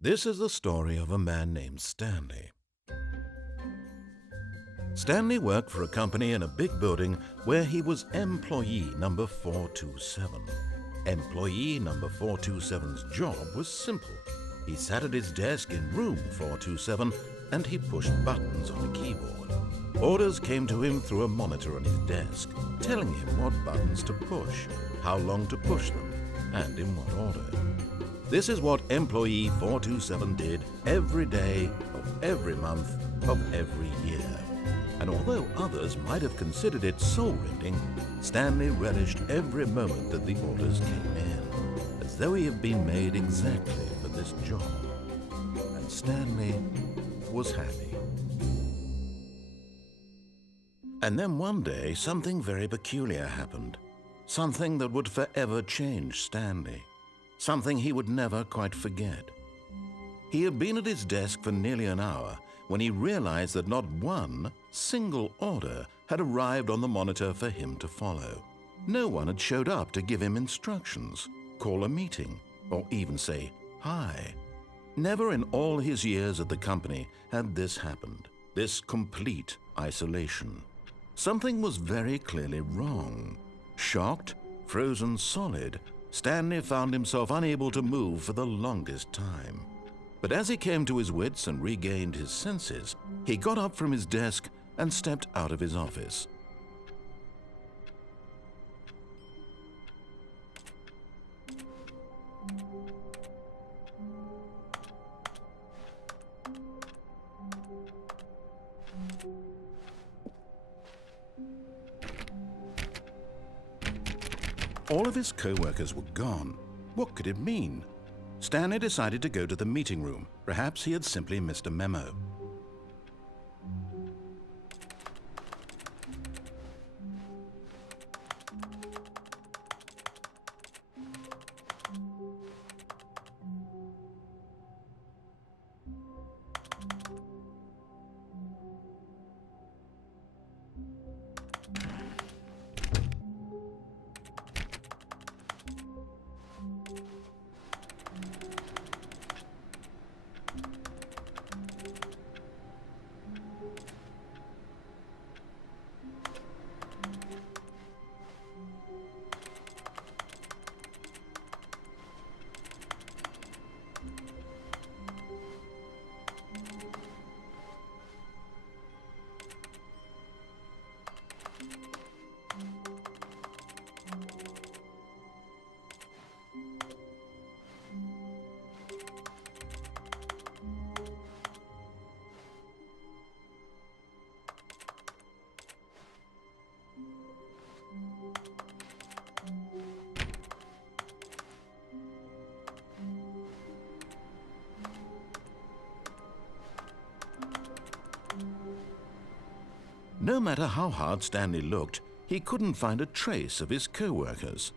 This is the story of a man named Stanley. Stanley worked for a company in a big building where he was employee number 427. Employee number 427's job was simple. He sat at his desk in room 427 and he pushed buttons on a keyboard. Orders came to him through a monitor on his desk, telling him what buttons to push, how long to push them, and in what order. This is what employee 427 did every day of every month of every year. And although others might have considered it soul-rending, Stanley relished every moment that the orders came in, as though he had been made exactly for this job. And Stanley was happy. And then one day, something very peculiar happened. Something that would forever change Stanley. Something he would never quite forget. He had been at his desk for nearly an hour when he realized that not one single order had arrived on the monitor for him to follow. No one had showed up to give him instructions, call a meeting, or even say hi. Never in all his years at the company had this happened, this complete isolation. Something was very clearly wrong. Shocked, frozen solid, Stanley found himself unable to move for the longest time. But as he came to his wits and regained his senses, he got up from his desk and stepped out of his office. All of his co-workers were gone. What could it mean? Stanley decided to go to the meeting room. Perhaps he had simply missed a memo. No matter how hard Stanley looked, he couldn't find a trace of his co-workers.